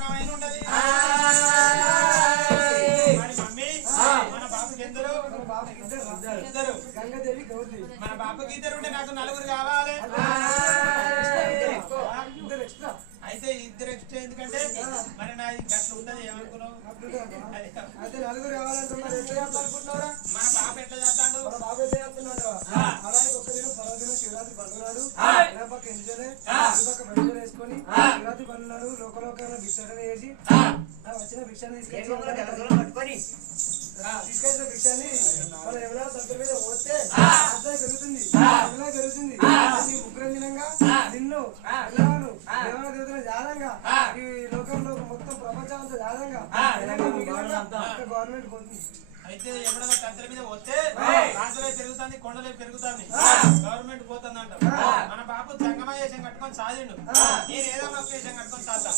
సంగమైన ఉండదు మమ్మీ మన బాబుకి ఇద్దరు మన బాబుకి ఇద్దరు ఉంటే నాకు నలుగురు కావాలి అయితే ఇద్దరు ఎక్స్ట్రా ఎందుకంటే మరి నా గట్ల ఉంటది ఏమనుకున్నావు నలుగురు కావాలంటున్నారు మన బాబు ఎట్లా చేస్తాడు అలాగే ఒక దినం పర్వదినం శివరాత్రి పండుగనాడు పక్క ఎంజోనే పక్క బండి వేసుకొని శివరాత్రి పండుగనాడు లోకలోకాలను భిక్షణ చేసి వచ్చిన భిక్షాన్ని తీసుకొచ్చిన భిక్షాన్ని మన ఎవరైనా సంత మీద పోతే పెరుగుతుంది పెరుగుతుంది ఉగ్రంజనంగా నిన్ను పిల్లలను దేవన దేవతల జాలంగా ఈ లోకంలో మొత్తం ప్రపంచం అంతా జాలంగా గవర్నమెంట్ పోతుంది అయితే ఎప్పుడైనా తంత్రి మీద వస్తే రాజులే పెరుగుతుంది కొండలే పెరుగుతుంది గవర్నమెంట్ పోతుంది అంట మన బాబు సంగమ వేషం కట్టుకొని సాధిండు నేను ఏదో ఒక వేషం కట్టుకొని సాధా